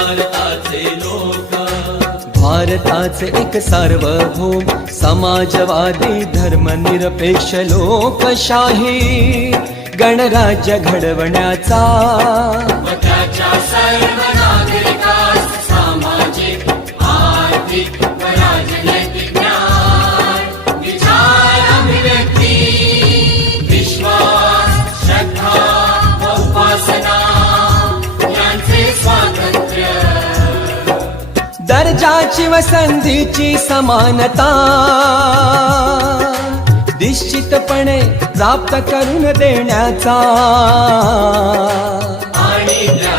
भारताचे लोक, भारताचे एक सार्वभौम समाजवादी धर्मनिरपेक्ष लोकशाही गणराज्य घडवण्याचा व त्याच्या सर्व नागरिकास सामाजिक आर्थिक व राजनैतिक न्याय, विचार अभिव्यक्ती, विश्वास, श्रद्धा व उपासना यांचे स्वातंत्र्य, दर्जाची व संधीची समानता निश्चितपणे प्राप्त करून देण्याचा आणि त्या